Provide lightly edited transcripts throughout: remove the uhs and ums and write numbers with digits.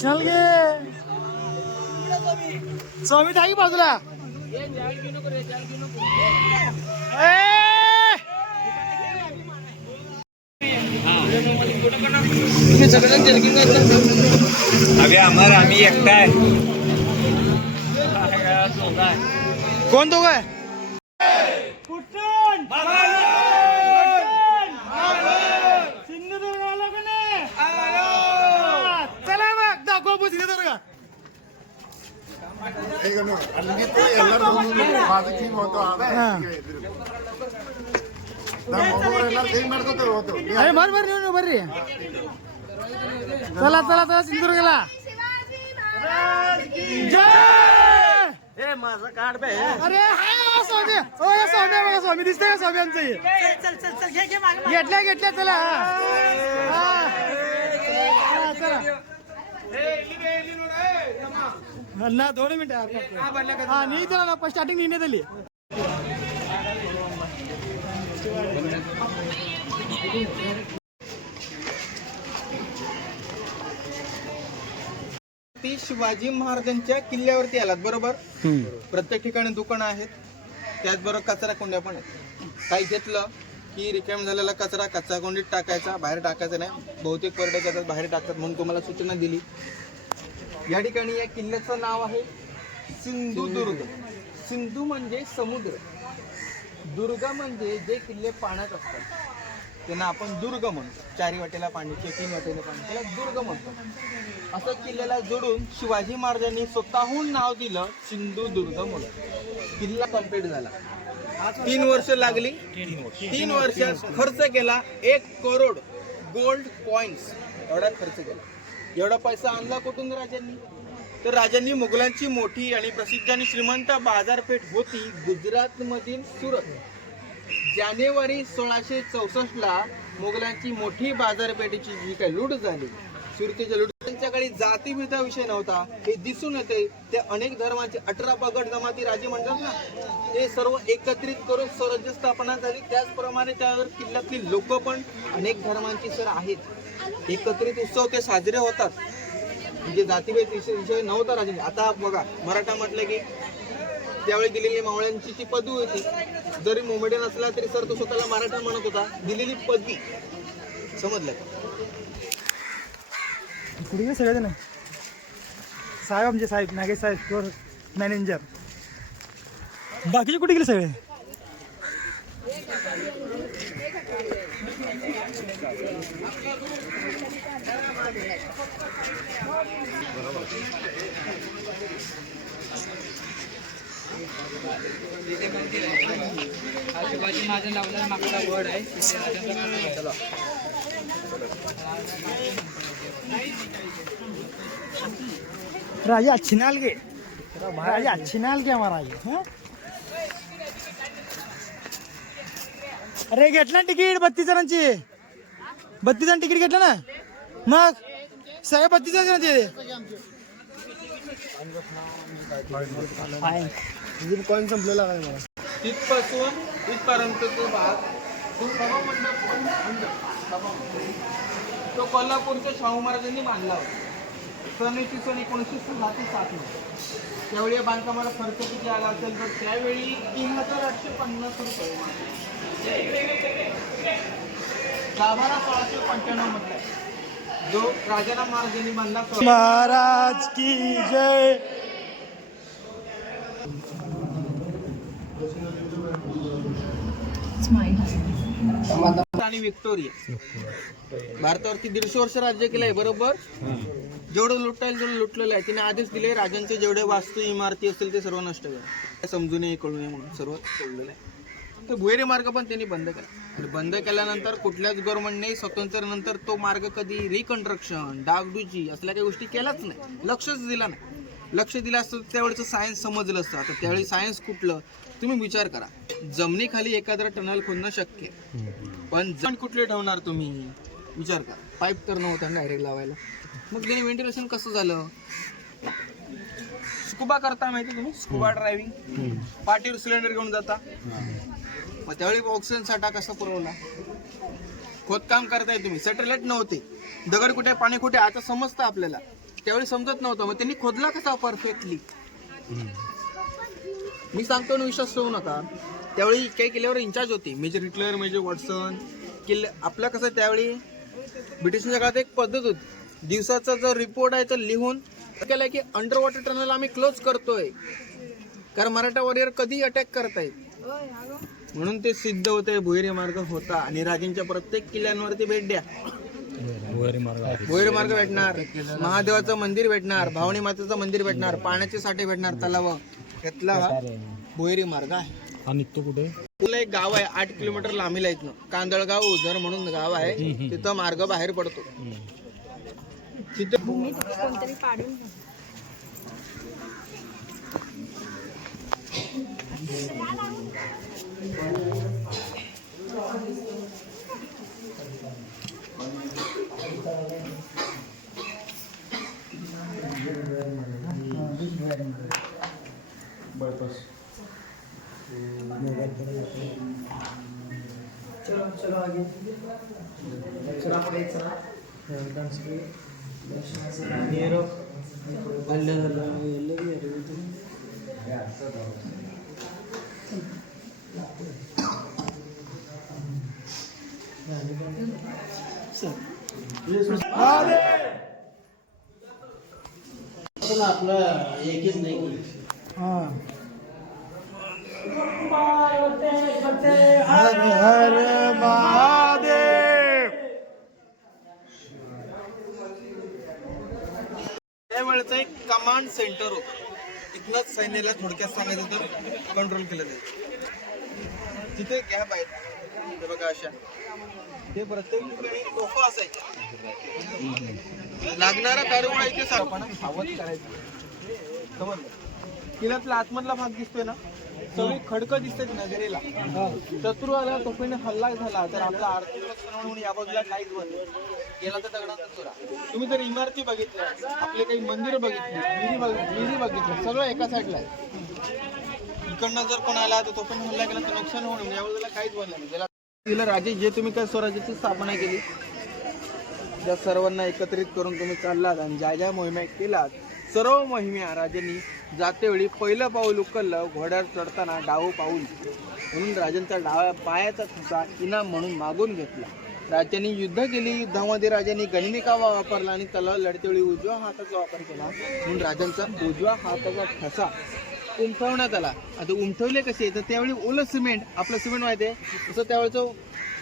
चल गे स्वामी ठाई बाजूला अभी हमारा आम्ही एकटा आहे कोण दोघ आहे सिंधुदुर्गाला चला मग दाखव सिंधुदुर्ग अरे भर ನೀವು ಬರ್ರಿ चला चला चला सिंधुदुर्गला जय माझा कार्ड बे अरे हाय स्वामी ओ या स्वामी बघा स्वामी दिसतंय का स्वामी आमचं चल चल चल घे घेतल्या घेतल्या चला चला ना 2 मिनिटं हा नाही त्याला ना स्टार्टिंग नेण्यात आली ती शिवाजी महाराजांच्या किल्ल्यावरती आलात बरोबर. प्रत्येक ठिकाणी दुकानं आहेत, त्याचबरोबर कचरा कोंड्या पण आहेत. काही घेतलं की रिकाम झालेला कचरा कोंडीत टाकायचा, बाहेर टाकायचा नाही. बहुतेक पर्यटक येतात बाहेर टाकतात म्हणून तुम्हाला सूचना दिली. या ठिकाणी या किल्ल्याचं नाव आहे सिंधुदुर्ग. सिंधू म्हणजे समुद्र, दुर्ग म्हणजे जे किल्ले पाण्यात असतात त्यांना आपण दुर्ग म्हणतो. 4 वाटेला पाणी, 3 वाटेला पाणी, त्याला दुर्ग म्हणतो. असं किल्ल्याला जोडून शिवाजी महाराजांनी स्वतःहून नाव दिलं सिंधुदुर्ग म्हणून. किल्ला कम्प्लीट झाला. 3 वर्ष लागली. 3 वर्षात खर्च केला 1 करोड गोल्ड कॉइन्स. एवढा खर्च केला. एवढा पैसा आणला कुठून राजांनी? तर राजांनी मुघलांची मोठी आणि प्रसिद्ध आणि श्रीमंत बाजारपेठ होती गुजरात मधील सुरत. जानेवारी 1664 ला मुघलांची मोठी बाजारपेठेची जी काही लूट झाली, सुरतेच्या लूट, त्यांच्याकडे जातीभेदा विषय नव्हता हे दिसून येते. ते अनेक धर्मांचे 18 पगड जमाती राजे म्हणतात ना, ते सर्व एकत्रित करून स्वराज्य स्थापना झाली. त्याचप्रमाणे त्यावर किल्ल्यातली लोक पण अनेक धर्मांची सर आहेत. एकत्रित उत्सव ते साजरे होतात. म्हणजे जातीभेद विषय नव्हता राजे. आता बघा, मराठा म्हटलं की त्यावेळी दिलेली मावळ्यांची ती पदवी होती. जरी मोमेडियन असला तरी सर तो स्वतःला मराठा म्हणत होता. दिलेली पदवी, समजलं का? कुठे सगळे ना साहेब, आमचे साहेब नागेश साहेब, मॅनेजर, बाकीचे कुठे गेले सगळे? शिवाजी महाराज लावलेला मागचा वड आहे. राजा अच्छी नाल गे, राजा अच्छी नाल गे हमारा राजा. अरे घेतलं तिकीट 32 जणांची, 32 जण तिकीट घेतलं ना. मग सगळे 32 जणांचे कोण संपलेला काय मला तिथपासून इथपर्यंतचा भाग तो कोल्हापूरच्या शाहू महाराजांनी बांधला होता. सन 1906 त्यावेळी या बांधकामाला खर्च किती आला असेल तर त्यावेळी 3850 रुपये. गाभारा 1695 मध्ये जो राजाराम महाराजांनी बांधला. महाराज की जय. Smile. आणि व्हिक्टोरिया भारतावरती 150 वर्ष राज्य केलंय बरोबर. जेवढं लुटता येईल तेवढं लुटलेलं आहे. तिने आदेश दिले राजांचे जेवढे वास्तू इमारती असतील ते सर्व नष्ट करा, समजू नये कळू नये म्हणून सर्व सोडलेलं आहे. तर भुयारी मार्ग पण त्यांनी बंद केला. आणि बंद केल्यानंतर कुठल्याच गव्हर्नमेंटने स्वातंत्र्यानंतर तो मार्ग कधी रिकन्स्ट्रक्शन डागडुजी असल्या काही गोष्टी केल्याच नाही, लक्षच दिला नाही. लक्ष दिलं असतं त्यावेळेचं सायन्स समजलं असतं. आता त्यावेळी सायन्स कुठलं तुम्ही विचार करा. जमिनीखाली एखादं टनल खोदणं शक्य आहे, पण जमीन कुठले ठेवणार तुम्ही विचार करा. पाईप तर नव्हता डायरेक्ट लावायला, मग त्याने व्हेंटिलेशन कसं झालं. स्कुबा करता माहिती तुम्ही, स्कुबा ड्रायव्हिंग पाठीवर सिलेंडर घेऊन जाता, मग त्यावेळी ऑक्सिजन साठा कसा पुरवला. खोदकाम करताय तुम्ही, सॅटेलाइट नव्हते, दगड कुठे पाणी कुठे आता समजतं आपल्याला, त्यावेळी समजत नव्हतं. मग त्यांनी खोदला कसा परफेक्टली. मी सांगतो ना, विश्वास ठेवू नका. त्यावेळी काही किल्ल्यावर इंचार्ज होते, मेजर हिटलर, मेजर वॉटसन. किल्ले आपलं कसं त्यावेळी ब्रिटिशांच्या काळात एक पद्धत होती, दिवसाचा जो रिपोर्ट आहे तो लिहून केला की अंडर वॉटर टनल आम्ही क्लोज करतोय, कारण मराठा वॉरियर कधी अटॅक करतायत. म्हणून ते सिद्ध होते. भुयारी मार्ग होता आणि राजांच्या प्रत्येक किल्ल्यांवरती भेट द्या, भुयारी मार्ग भेटणार, महादेवाचं मंदिर भेटणार, भावनी मातेचं मंदिर भेटणार, पाण्याचे साठे भेटणार, तलाव. घेतला भुयारी मार्ग आहे. आणि तो कुठे तुला एक गाव आहे 8 किलोमीटर लांबीला इथनं, कांदळगाव ओझर म्हणून गाव आहे, तिथं मार्ग बाहेर पडतो. तिथे चलो आगे चला पुढे चला आपलं एकच नाही. हर हर महादेव. त्यावेळेचं एक कमांड सेंटर होतं, इथनंच सैन्याला थोडक्यात सांगायचं तर कंट्रोल केलं जाईल. तिथे गॅप आहेत हे बघा अशा, ते प्रत्येक ठिकाणी तोफा असायच्या. लागणारा दारूगोळा इथे सापडा सावध करायचं. समजलं. किल्ल्यातला आतमधला भाग दिसतोय ना, सगळी खडकं दिसतात नजरेला. शत्रू आला तोफेने हल्ला झाला तर आपला आर्थिक नुकसान म्हणून या बाजूला काहीच बनलं गेला तर दगडाचा चुरा. तुम्ही जर इमारती बघितल्या, आपले काही मंदिर बघितली, विहिरी बघितली, सगळं एका साईडला आहे. इकडनं जर कोण आला तर तोफेने हल्ला केला तर नुकसान म्हणून या बाजूला काहीच बनलं नाही. गेला राजे जे तुम्ही काय स्वराज्याची स्थापना केली, ज्या सर्वांना एकत्रित करून तुम्ही चाललात आणि ज्या ज्या मोहिमा केलात, सर्व मोहिम्या राजांनी जातेवेळी पहिलं पाऊल उचललं घोड्यावर चढताना डावं पाऊल, म्हणून राजांचा डाव्या पायाचा ठसा इनाम म्हणून मागून घेतला. राज्यांनी युद्ध केली, युद्धामध्ये राजांनी गनिमी वापरला आणि तलवार लढतेवेळी उजव्या हाताचा वापर केला, म्हणून राजांचा उजव्या हाताचा ठसा उमटवण्यात आला. आता उमटवले कसे तर त्यावेळी ओलं सिमेंट, आपलं सिमेंट माहिती आहे तसं त्यावेळेचं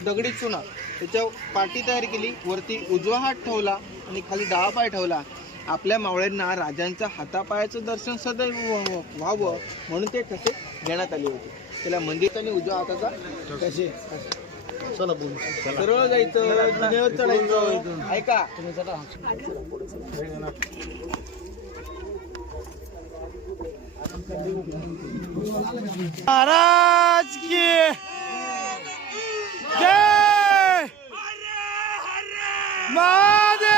दगडी चुना, त्याच्या पाटी तयार केली, वरती उजवा हात ठेवला आणि खाली डावा पाय ठेवला. आपल्या मावळ्यांना राजांच्या हातापायाचं दर्शन सदैव व्हावं म्हणून ते ठसे घेण्यात आले होते. त्याला मंदिर आणि उजव्या हाताचा कसे चला बोल सरळ जायचं, जिन्यावर चढायचं. ऐका महाराज की जय. महादेव.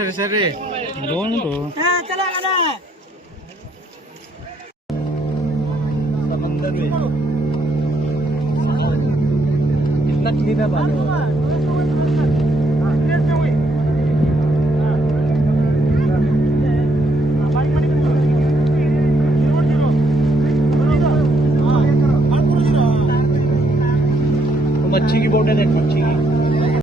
सर दोन मागची की बोटात आहेत मागची